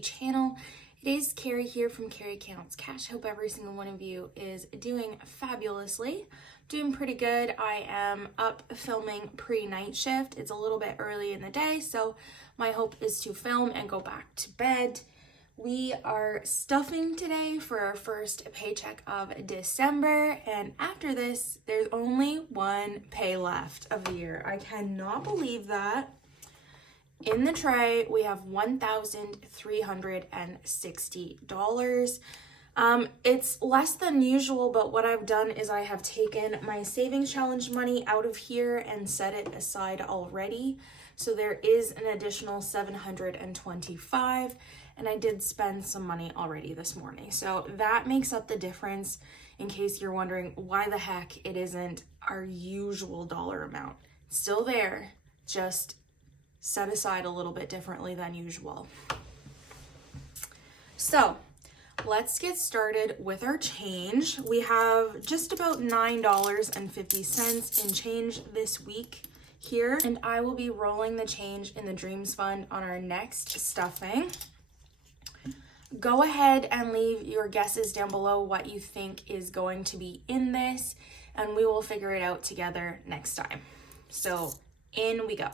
TheAesthetic channel. It is Carrie here from Carrie Counts Cash. Hope every single one of you is doing fabulously. Doing pretty good. I am up filming pre-night shift. It's a little bit early in the day, so my hope is to film and go back to bed. We are stuffing today for our first paycheck of December, and after this, there's only one pay left of the year. I cannot believe that. In the tray, we have $1,360. It's less than usual, but what I've done is I have taken my savings challenge money out of here and set it aside already. So there is an additional $725, and I did spend some money already this morning. So that makes up the difference, in case you're wondering why the heck it isn't our usual dollar amount. It's still there, just set aside a little bit differently than usual. So let's get started with our change. We have just about $9.50 in change this week here, and I will be rolling the change in the Dreams Fund on our next stuffing. Go ahead and leave your guesses down below what you think is going to be in this, and we will figure it out together next time. So in we go.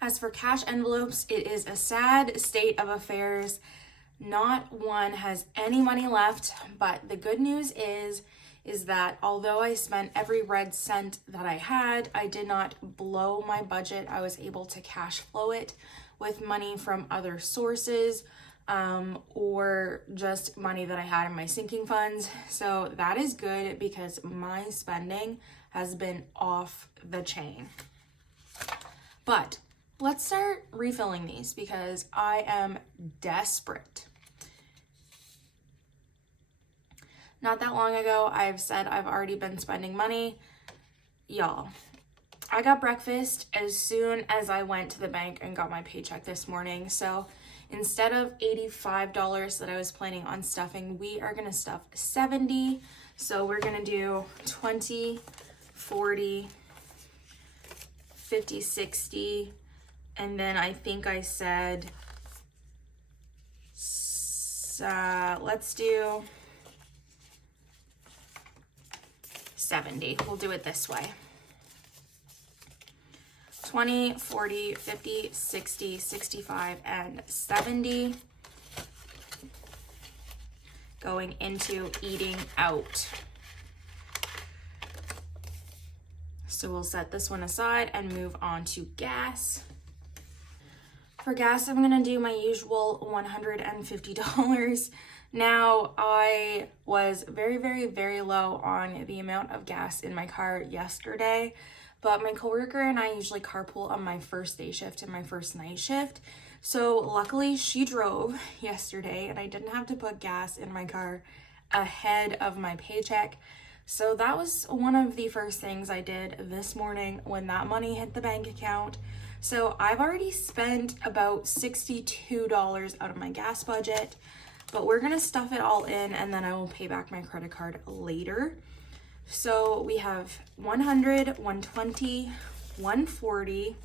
As for cash envelopes, it is a sad state of affairs. Not one has any money left, but the good news is that although I spent every red cent that I had, I did not blow my budget. I was able to cash flow it with money from other sources, or just money that I had in my sinking funds. So that is good because my spending has been off the chain. But let's start refilling these because I am desperate. Not that long ago, I've said I've already been spending money. Y'all, I got breakfast as soon as I went to the bank and got my paycheck this morning. So instead of $85 that I was planning on stuffing, we are gonna stuff 70. So we're gonna do 20, 40, 50, 60, and then I think I said, let's do 70. We'll do it this way. 20, 40, 50, 60, 65, and 70. Going into eating out. So we'll set this one aside and move on to gas. For gas, I'm gonna do my usual $150. Now, I was very, very, very low on the amount of gas in my car yesterday, but my coworker and I usually carpool on my first day shift and my first night shift. So luckily she drove yesterday and I didn't have to put gas in my car ahead of my paycheck. So that was one of the first things I did this morning when that money hit the bank account. So I've already spent about $62 out of my gas budget, but we're gonna stuff it all in and then I will pay back my credit card later. So we have 100, 120, 140,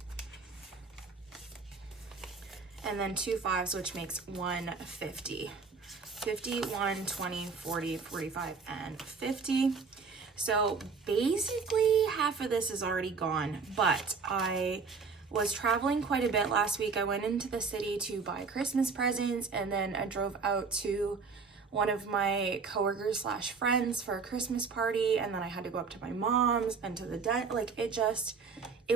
and then 2 5s, which makes 150. 50, 1, 20, 40, 45, and 50. So basically half of this is already gone, but I was traveling quite a bit last week. I went into the city to buy Christmas presents, and then I drove out to one of my coworkers slash friends for a Christmas party, and then I had to go up to my mom's and to the like it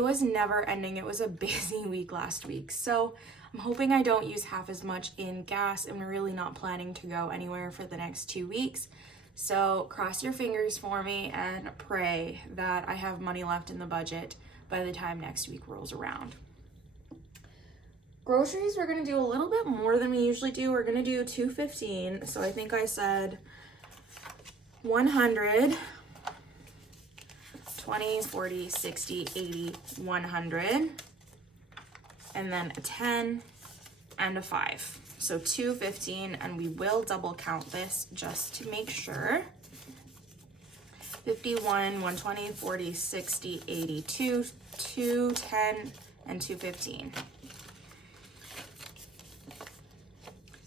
was never ending. It was a busy week last week. So I'm hoping I don't use half as much in gas. I'm really not planning to go anywhere for the next 2 weeks. So cross your fingers for me and pray that I have money left in the budget by the time next week rolls around. Groceries, we're gonna do a little bit more than we usually do. We're gonna do $215. So I think I said 100, 20, 40, 60, 80, 100, and then a 10 and a 5. So $215, and we will double count this just to make sure. 51, 120, 40, 60, 82, 2, 10, and $2.15.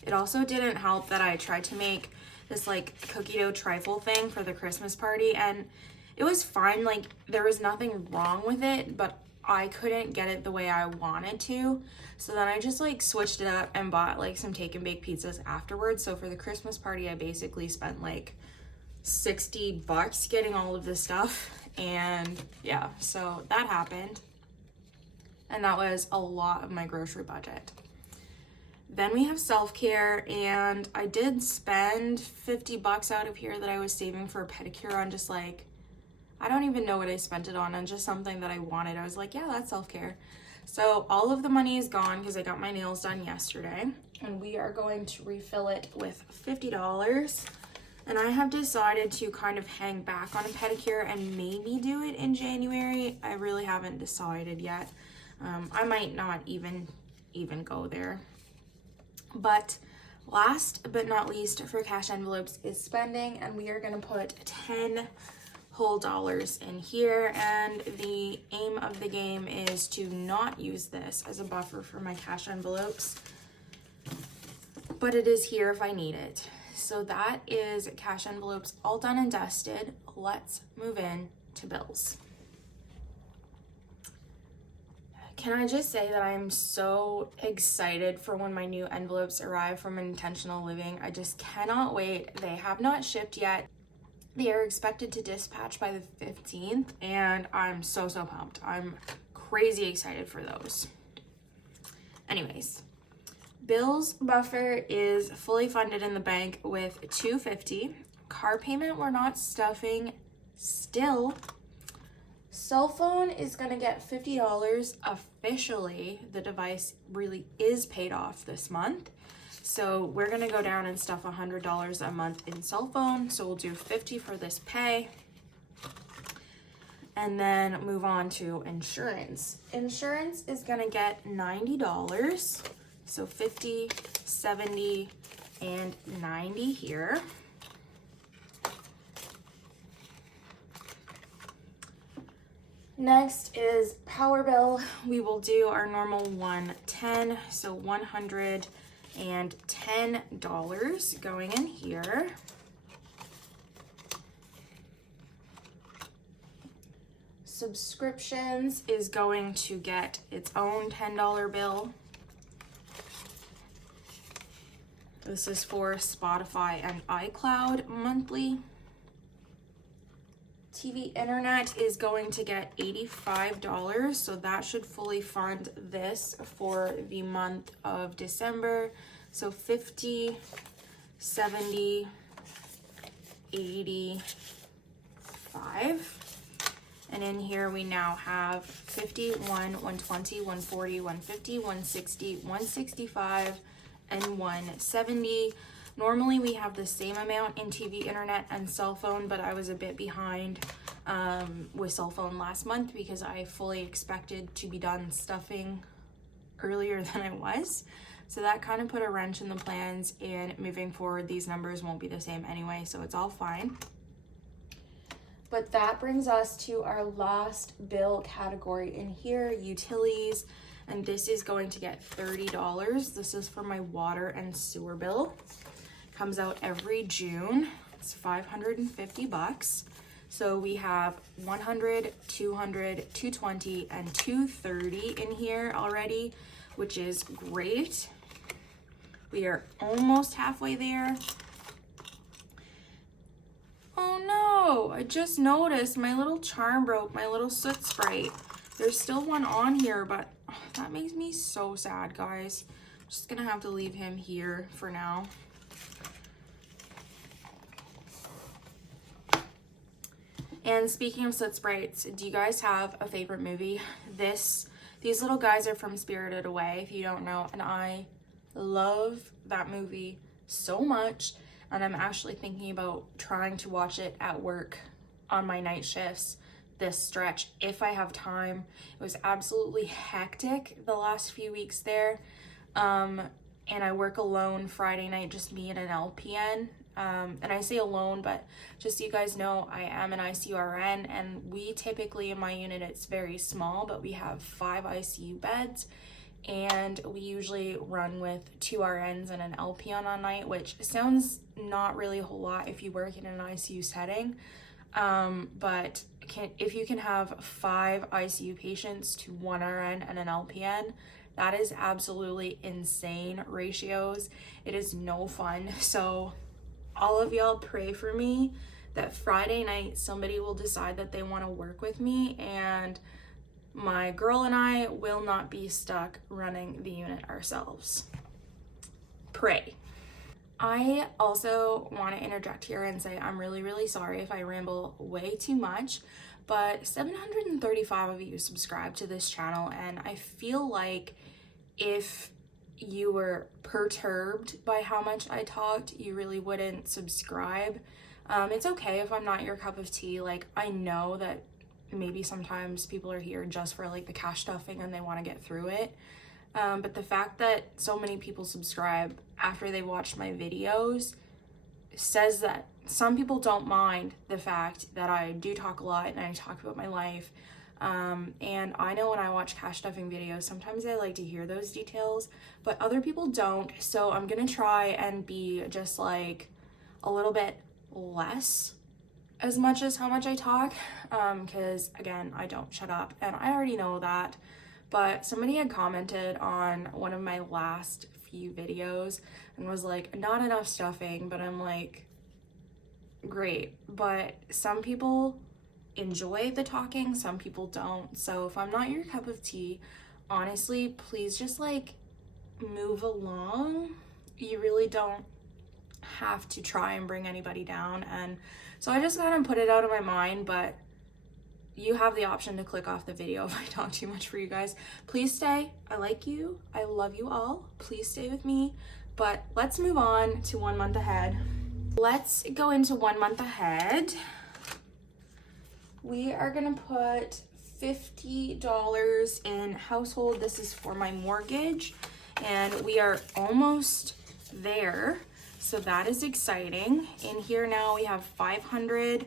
It also didn't help that I tried to make this like cookie dough trifle thing for the Christmas party, and it was fine. Like, there was nothing wrong with it, but I couldn't get it the way I wanted to. So then I just like switched it up and bought like some take and bake pizzas afterwards. So for the Christmas party, I basically spent like $60 getting all of this stuff. And yeah, so that happened. And that was a lot of my grocery budget. Then we have self-care, and I did spend $50 out of here that I was saving for a pedicure on just like, I don't even know what I spent it on just something that I wanted. I was like, yeah, that's self-care. So all of the money is gone because I got my nails done yesterday, and we are going to refill it with $50. And I have decided to kind of hang back on a pedicure and maybe do it in January. I really haven't decided yet. I might not even go there. But last but not least for cash envelopes is spending, and we are going to put 10 whole dollars in here, and the aim of the game is to not use this as a buffer for my cash envelopes, but it is here if I need it. So that is cash envelopes all done and dusted. Let's move in to bills. Can I just say that I'm so excited for when my new envelopes arrive from Intentional Living. I just cannot wait. They have not shipped yet. They are expected to dispatch by the 15th, and I'm so pumped. I'm crazy excited for those. Anyways, bills buffer is fully funded in the bank with $250. Car payment we're not stuffing still. Cell phone is going to get $50 officially. The device really is paid off this month. So we're going to go down and stuff $100 a month in cell phone. So we'll do $50 for this pay. And then move on to insurance. Insurance is going to get $90. So $50, $70, and $90 here. Next is power bill. We will do our normal $110, so $110 going in here. Subscriptions is going to get its own $10 bill. This is for Spotify and iCloud monthly. TV internet is going to get $85, so that should fully fund this for the month of December. So $50, $70, $85. And in here we now have $51, $120, $140, $150, $160, $165, and $170. Normally we have the same amount in TV, internet, and cell phone, but I was a bit behind with cell phone last month because I fully expected to be done stuffing earlier than I was. So that kind of put a wrench in the plans, and moving forward, these numbers won't be the same anyway, so it's all fine. But that brings us to our last bill category in here, utilities, and this is going to get $30. This is for my water and sewer bill. Comes out every June. It's $550. So we have $100, $200, $220, and $230 in here already, which is great. We are almost halfway there. Oh no, I just noticed my little charm broke, my little soot sprite. There's still one on here, but that makes me so sad, guys. I'm just gonna have to leave him here for now. And speaking of soot sprites, do you guys have a favorite movie? These little guys are from Spirited Away, if you don't know, and I love that movie so much, and I'm actually thinking about trying to watch it at work on my night shifts this stretch if I have time. It was absolutely hectic the last few weeks there, and I work alone Friday night, just me and an LPN. And I say alone, but just so you guys know, I am an ICURN, and we typically, in my unit, it's very small, but we have 5 ICU beds, and we usually run with 2 RNs and an LPN on night, which sounds not really a whole lot if you work in an ICU setting, but if you can have 5 ICU patients to 1 RN and an LPN, that is absolutely insane ratios. It is no fun. So all of y'all pray for me that Friday night somebody will decide that they want to work with me, and my girl and I will not be stuck running the unit ourselves. Pray. I also want to interject here and say I'm really, really sorry if I ramble way too much, but 735 of you subscribe to this channel, and I feel like if you were perturbed by how much I talked, you really wouldn't subscribe. It's okay if I'm not your cup of tea. Like, I know that maybe sometimes people are here just for like the cash stuffing and they want to get through it. But the fact that so many people subscribe after they watch my videos says that some people don't mind the fact that I do talk a lot and I talk about my life. And I know when I watch cash stuffing videos, sometimes I like to hear those details, but other people don't. So I'm gonna try and be just like a little bit less as much as how much I talk, because again, I don't shut up, and I already know that. But somebody had commented on one of my last few videos and was like, not enough stuffing, but I'm like, great. But some people enjoy the talking, some people don't. So if I'm not your cup of tea, honestly, please just like move along. You really don't have to try and bring anybody down. And so I just kind of put it out of my mind, but you have the option to click off the video if I talk too much for you guys. Please stay. I like you. I love you all. Please stay with me. But let's move on to 1 month ahead. Let's go into 1 month ahead. We are gonna put $50 in household. This is for my mortgage, and we are almost there. So that is exciting. In here now we have 500,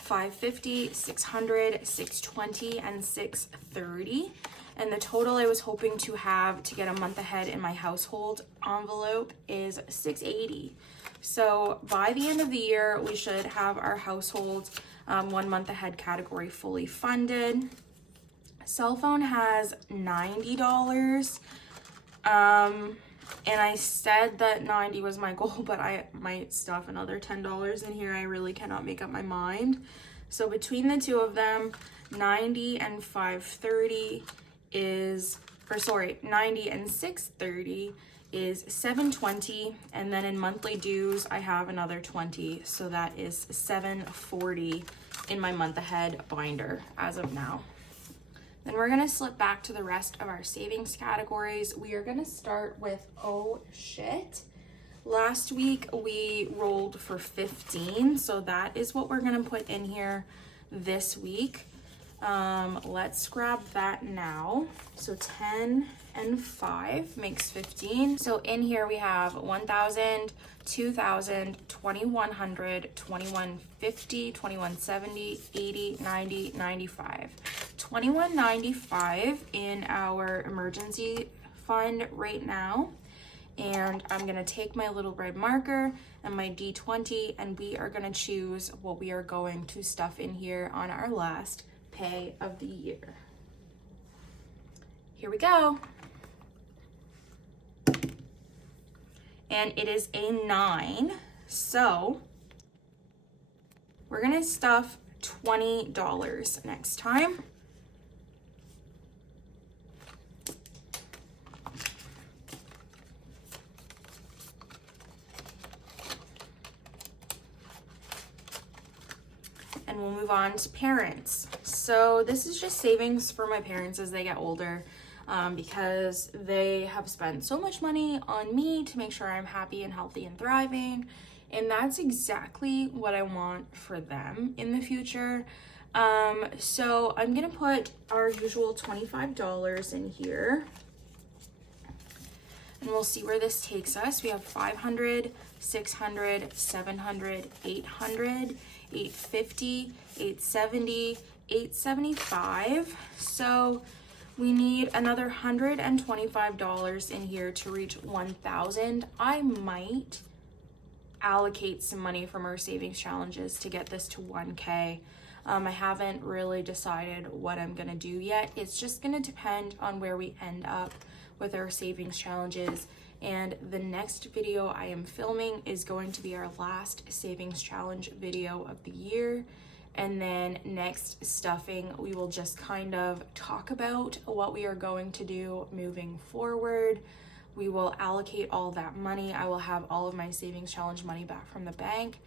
550, 600, 620, and 630. And the total I was hoping to have to get a month ahead in my household envelope is 680. So by the end of the year, we should have our household 1 month ahead category fully funded. Cell phone has $90. And I said that 90 was my goal, but I might stuff another $10 in here. I really cannot make up my mind. So between the two of them, 90 and 530 is, or sorry, 90 and 630 is 720. And then in monthly dues, I have another 20. So that is 740 in my month ahead binder as of now. Then we're gonna slip back to the rest of our savings categories. We are gonna start with, oh shit. Last week we rolled for 15, so that is what we're gonna put in here this week. Let's grab that now. So 10 and 5 makes 15. So in here we have 1,000, 2,000, 2,100, 2,150, 2,170, 80, 90, 95. 2,195 in our emergency fund right now. And I'm gonna take my little red marker and my D20, and we are gonna choose what we are going to stuff in here on our last pay of the year. Here we go. And it is a 9, so we're gonna stuff $20 next time. And we'll move on to parents. So this is just savings for my parents as they get older, because they have spent so much money on me to make sure I'm happy and healthy and thriving. And that's exactly what I want for them in the future. So I'm gonna put our usual $25 in here. and we'll see where this takes us. We have 500, 600, 700, 800, 850, 870, 875. So we need another $125 in here to reach 1,000. I might allocate some money from our savings challenges to get this to 1K. I haven't really decided what I'm gonna do yet. It's just gonna depend on where we end up with our savings challenges. And the next video I am filming is going to be our last savings challenge video of the year. And then next stuffing, we will just kind of talk about what we are going to do moving forward. We will allocate all that money. I will have all of my savings challenge money back from the bank.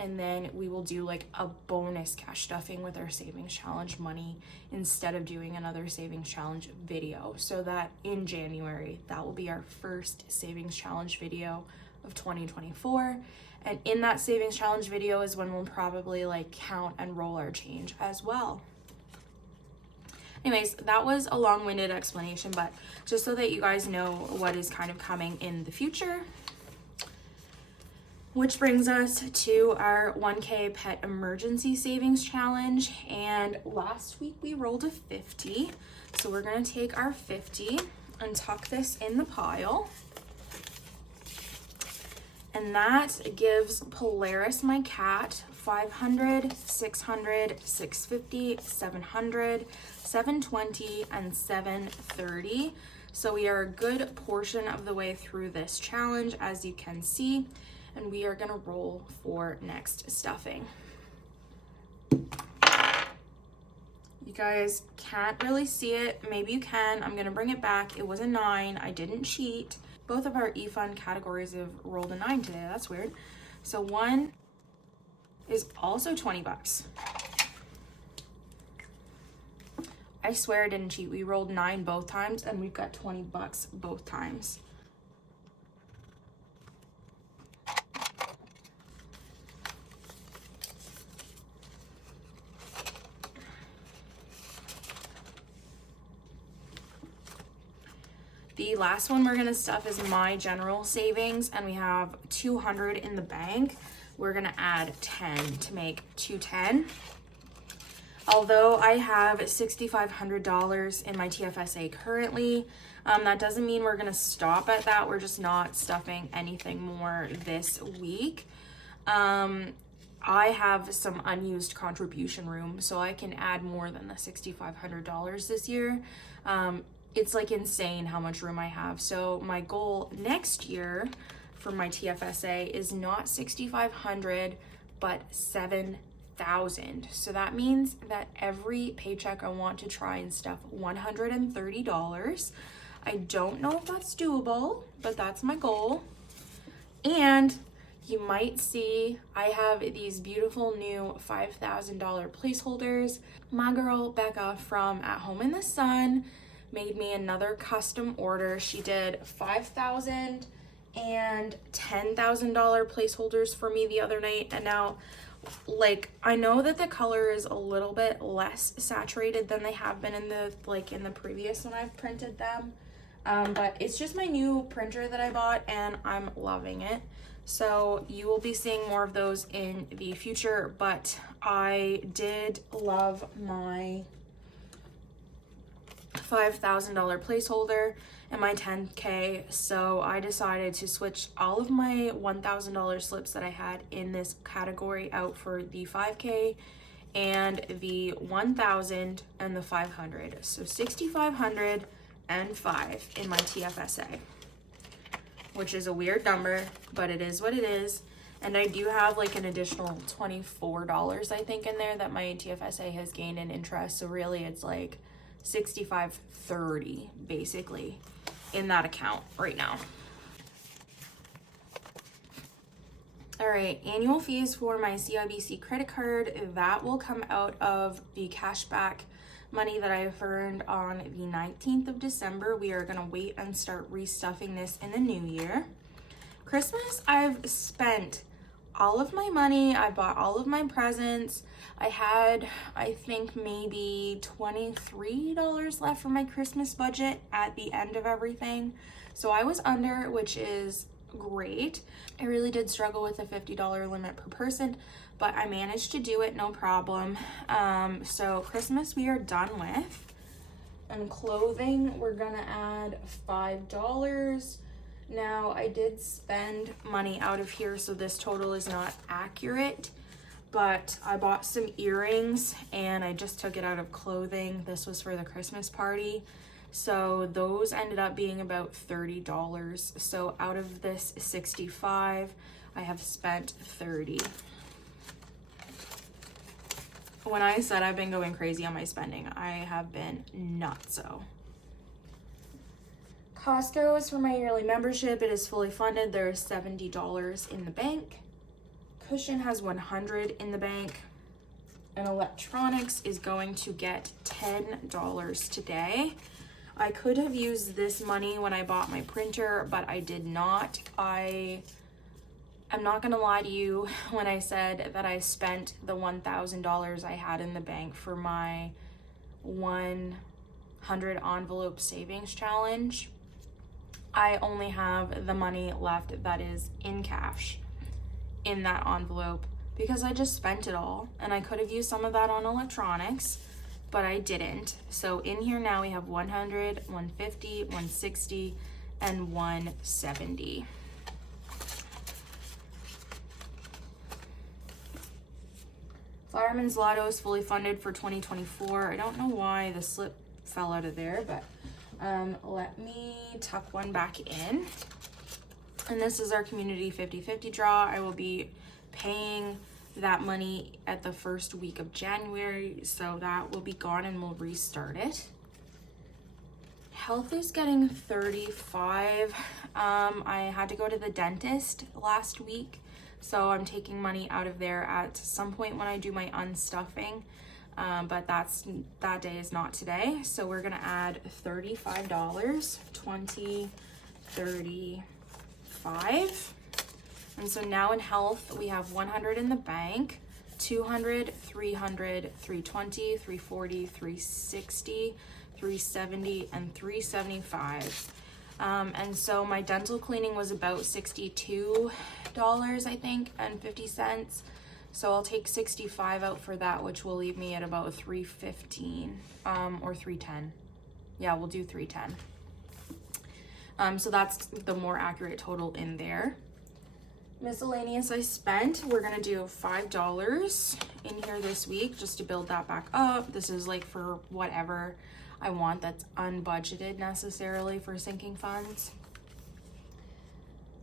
And then we will do like a bonus cash stuffing with our savings challenge money instead of doing another savings challenge video. So that in January, that will be our first savings challenge video of 2024. And in that savings challenge video is when we'll probably like count and roll our change as well. Anyways, that was a long-winded explanation, but just so that you guys know what is kind of coming in the future. Which brings us to our 1K pet emergency savings challenge. And last week we rolled a 50. So we're gonna take our 50 and tuck this in the pile. And that gives Polaris, my cat, 500, 600, 650, 700, 720, and 730. So we are a good portion of the way through this challenge, as you can see. And we are gonna roll for next stuffing. You guys can't really see it. Maybe you can. I'm gonna bring it back. It was a 9. I didn't cheat. Both of our eFund categories have rolled a 9 today. That's weird. So one is also 20 bucks. I swear I didn't cheat. We rolled 9 both times and we've got 20 bucks both times. The last one we're gonna stuff is my general savings, and we have 200 in the bank. We're gonna add 10 to make 210. Although I have $6,500 in my TFSA currently, that doesn't mean we're gonna stop at that. We're just not stuffing anything more this week. I have some unused contribution room, so I can add more than the $6,500 this year. It's like insane how much room I have. So my goal next year for my TFSA is not 6,500, but 7,000. So that means that every paycheck I want to try and stuff $130. I don't know if that's doable, but that's my goal. And you might see I have these beautiful new $5,000 placeholders. My girl Becca from At Home in the Sun made me another custom order. She did $5,000 and $10,000 placeholders for me the other night. And now, like, I know that the color is a little bit less saturated than they have been in the previous when I've printed them. But it's just my new printer that I bought and I'm loving it. So you will be seeing more of those in the future, but I did love my $5,000 placeholder and my 10K, so I decided to switch all of my $1,000 slips that I had in this category out for the 5K and the 1,000 and the 500. So 6,500 and 5 in my TFSA, which is a weird number, but it is what it is. And I do have like an additional $24, I think, in there that my TFSA has gained in interest. So really it's like $65.30 basically in that account right now. All right, annual fees for my CIBC credit card, that will come out of the cashback money that I've earned on the 19th of December. We are gonna wait and start restuffing this in the new year. Christmas, I've spent all of my money. I bought all of my presents. I had, I think, maybe $23 left for my Christmas budget at the end of everything. So I was under, which is great. I really did struggle with a $50 limit per person, but I managed to do it, no problem. So Christmas we are done with. And clothing, we're gonna add $5. Now, I did spend money out of here, so this total is not accurate, but I bought some earrings and I just took it out of clothing. This was for the Christmas party. So those ended up being about $30. So out of this 65, I have spent 30. When I said I've been going crazy on my spending, I have been nutso. Costco is for my yearly membership. It is fully funded. There is $70 in the bank. Cushion has $100 in the bank. And electronics is going to get $10 today. I could have used this money when I bought my printer, but I did not. I'm not gonna lie to you when I said that I spent the $1,000 I had in the bank for my 100 envelope savings challenge. I only have the money left that is in cash in that envelope because I just spent it all, and I could have used some of that on electronics, but I didn't. So in here now we have 100, 150, 160, and 170. Fireman's Lotto is fully funded for 2024. I don't know why the slip fell out of there, but let me tuck one back in. And this is our community 50-50 draw. I will be paying that money at the first week of January, so that will be gone and we'll restart it. Health is getting 35. I had to go to the dentist last week, so I'm taking money out of there at some point when I do my unstuffing, but that day is not today. So we're gonna add $35, 20, 35. And so now in health, we have 100 in the bank, 200, 300, 320, 340, 360, 370, and 375. And so my dental cleaning was about $62, I think, and 50 cents. So I'll take 65 out for that, which will leave me at about 315, or 310. Yeah, we'll do 310. So that's the more accurate total in there. Miscellaneous I spent, we're gonna do $5 in here this week just to build that back up. This is like for whatever I want that's unbudgeted necessarily for sinking funds.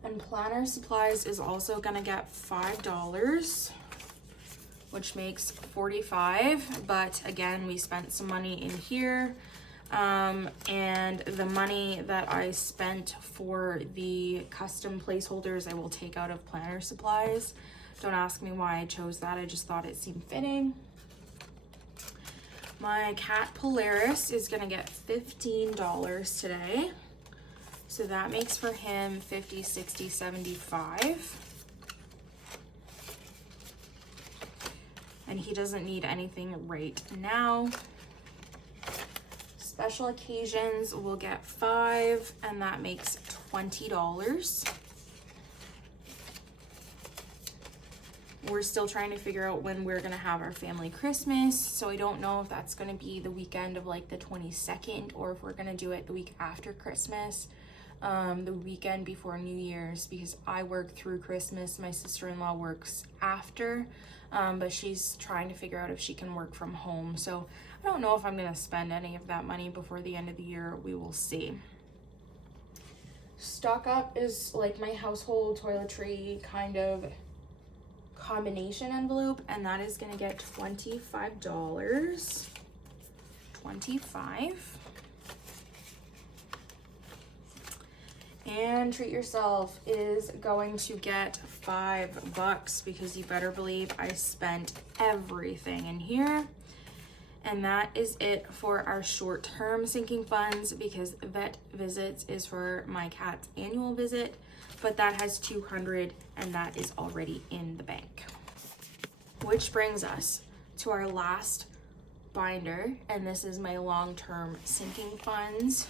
And planner supplies is also gonna get $5, which makes 45, but again, we spent some money in here. And the money that I spent for the custom placeholders, I will take out of planner supplies. Don't ask me why I chose that. I just thought it seemed fitting. My cat Polaris is gonna get $15 today. So that makes for him 50, 60, 75. And he doesn't need anything right now. Special occasions will get $5, and that makes $20. We're still trying to figure out when we're gonna have our family Christmas, so I don't know if that's gonna be the weekend of like the 22nd or if we're gonna do it the week after Christmas, the weekend before New Year's, because I work through Christmas. My sister-in-law works after, but she's trying to figure out if she can work from home. So I don't know if I'm gonna spend any of that money before the end of the year. We will see. Stock up is like my household toiletry kind of combination envelope, and that is gonna get $25. 25. And treat yourself is going to get $5 because you better believe I spent everything in here. And that is it for our short-term sinking funds, because vet visits is for my cat's annual visit, but that has $200 and that is already in the bank. Which brings us to our last binder, and this is my long-term sinking funds.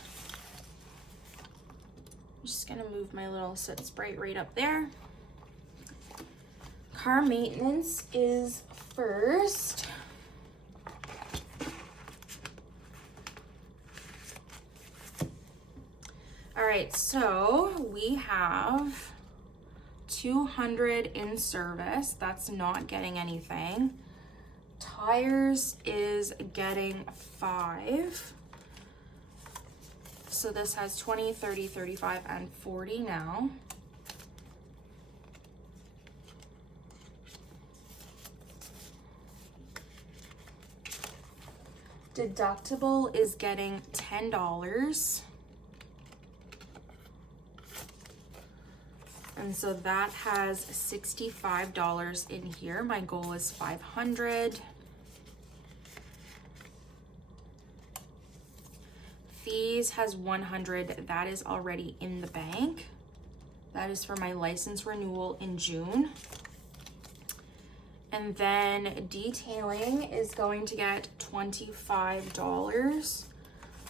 just gonna move my little Soot Sprite right up there. Car maintenance is first. All right, so we have 200 in service. That's not getting anything. Tires is getting 5. So this has 20, 30, 35, and 40 now. Deductible is getting $10. And so that has $65 in here. My goal is 500. Fees has 100. That is already in the bank. That is for my license renewal in June. And then detailing is going to get $25.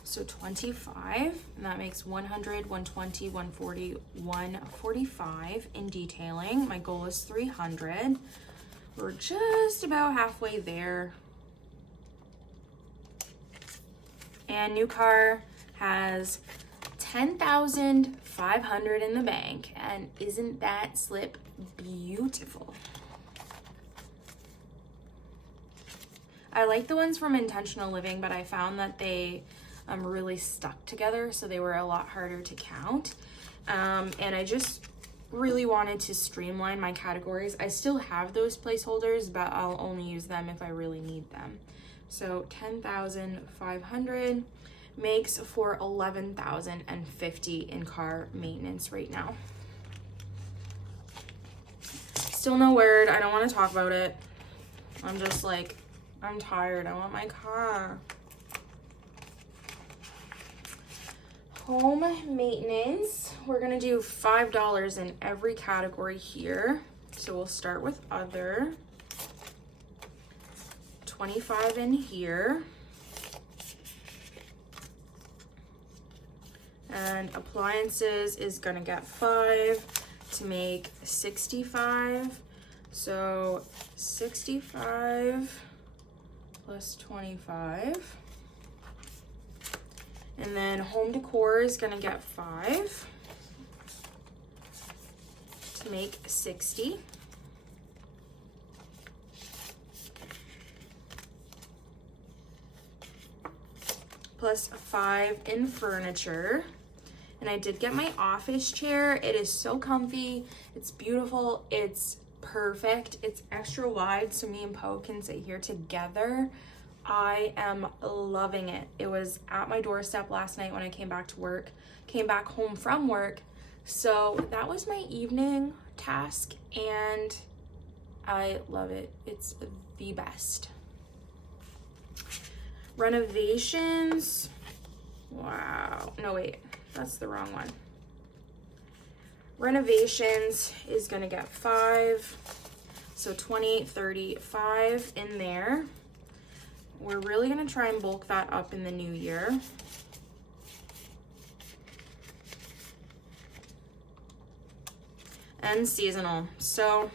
So 25, and that makes 100, 120, 140, 145 in detailing. My goal is 300. We're just about halfway there. And new car has 10,500 in the bank. And isn't that slip beautiful? I like the ones from Intentional Living, but I found that they really stuck together, so they were a lot harder to count. And I just really wanted to streamline my categories. I still have those placeholders, but I'll only use them if I really need them. So 10,500 makes for 11,050 in car maintenance right now. Still no word. I don't want to talk about it. I'm just like, I'm tired. I want my car. Home maintenance. We're gonna do $5 in every category here. So we'll start with other. 25 in here. And appliances is gonna get 5 to make 65. So 65 plus 25. And then home decor is gonna get 5 to make 60. Plus 5 in furniture. And I did get my office chair. It is so comfy. It's beautiful. It's perfect. It's extra wide so me and Poe can sit here together. I am loving it. It was at my doorstep last night when I came back home from work. So that was my evening task and I love it. It's the best. Renovations. Wow. No, wait, that's the wrong one. Renovations is gonna get 5. So 20, 35 in there. We're really gonna try and bulk that up in the new year. And seasonal. So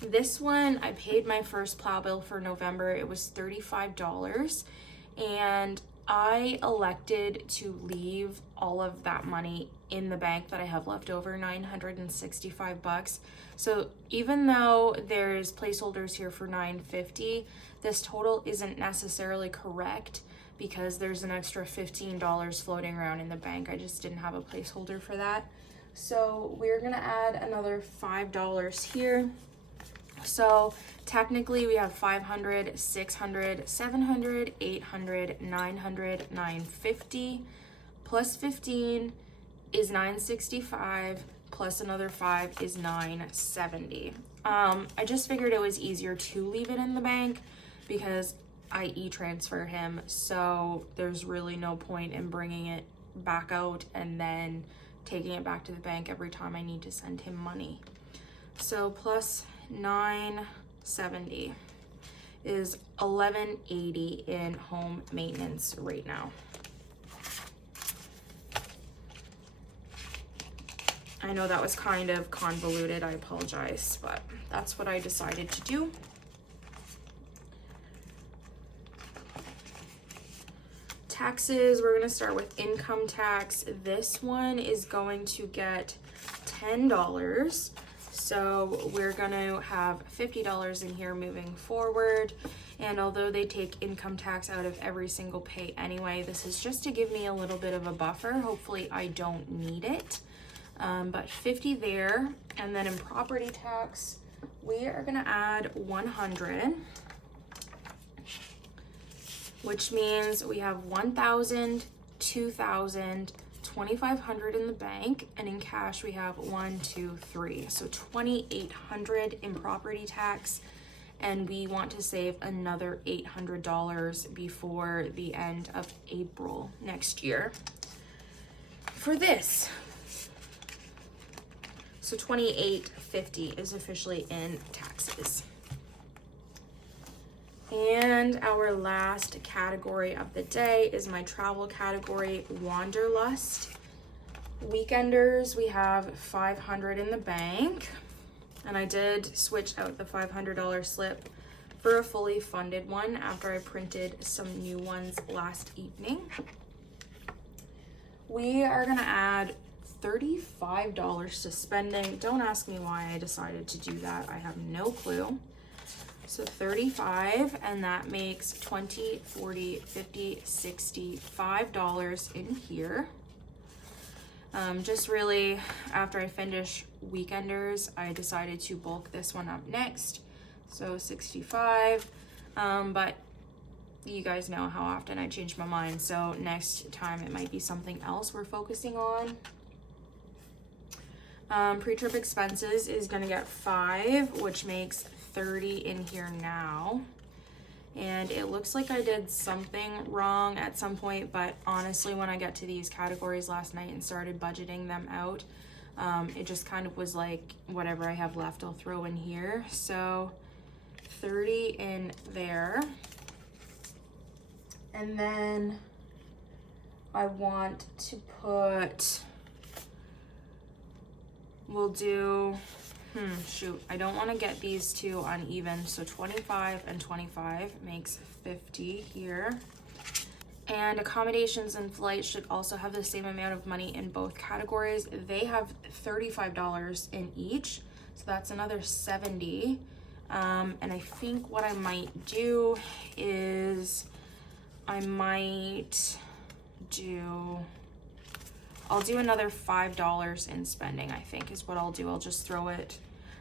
this one, I paid my first plow bill for November. It was $35. And I elected to leave all of that money in the bank that I have left over, $965. So even though there's placeholders here for $950, this total isn't necessarily correct because there's an extra $15 floating around in the bank. I just didn't have a placeholder for that. So we're gonna add another $5 here. So technically we have 500, 600, 700, 800, 900, 950, plus 15 is 965, plus another 5 is 970. I just figured it was easier to leave it in the bank because I e-transfer him, so there's really no point in bringing it back out and then taking it back to the bank every time I need to send him money. So plus 970 is 1180 in home maintenance right now. I know that was kind of convoluted, I apologize, but that's what I decided to do. Taxes, we're gonna start with income tax. This one is going to get $10. So we're gonna have $50 in here moving forward. And although they take income tax out of every single pay anyway, this is just to give me a little bit of a buffer. Hopefully I don't need it. But 50 there. And then in property tax, we are gonna add 100. Which means we have 1,000, 2,000, 2,500 in the bank, and in cash we have 1, 2, 3. So 2,800 in property tax, and we want to save another $800 before the end of April next year for this. So $2,850 is officially in taxes. And our last category of the day is my travel category, Wanderlust. Weekenders, we have 500 in the bank. And I did switch out the $500 slip for a fully funded one after I printed some new ones last evening. We are gonna add $35 to spending. Don't ask me why I decided to do that. I have no clue. So 35, and that makes 20, 40, 50, 60, $5 in here. Just really, after I finish Weekenders, I decided to bulk this one up next. So 65, but you guys know how often I change my mind. So next time it might be something else we're focusing on. Pre-trip expenses is gonna get 5, which makes 30 in here now. And it looks like I did something wrong at some point, but honestly, when I got to these categories last night and started budgeting them out, it just kind of was like, whatever I have left, I'll throw in here. So 30 in there. And then I want to put, we'll do, shoot, I don't want to get these two uneven. So 25 and 25 makes 50 here. And accommodations and flights should also have the same amount of money in both categories. They have $35 in each, so that's another 70. And I think what I might do is I'll do another $5 in spending, I think is what I'll do. I'll just throw it,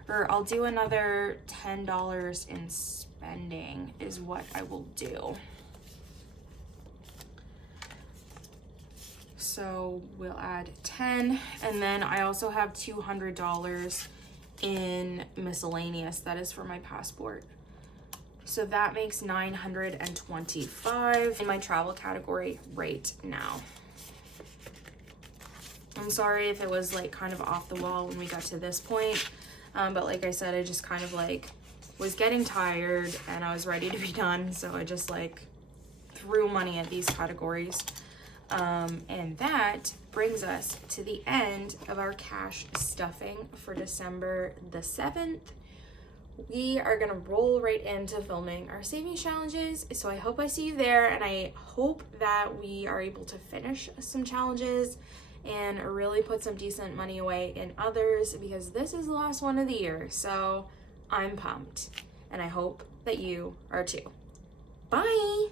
or I'll do another $10 in spending is what I will do. So we'll add 10, and then I also have $200 in miscellaneous. That is for my passport. So that makes $925 in my travel category right now. I'm sorry if it was like kind of off the wall when we got to this point, but like I said, I just kind of like was getting tired and I was ready to be done, so I just like threw money at these categories. And that brings us to the end of our cash stuffing for December the 7th. We are gonna roll right into filming our savings challenges, so I hope I see you there, and I hope that we are able to finish some challenges and really put some decent money away in others, because this is the last one of the year. So I'm pumped, and I hope that you are too. Bye.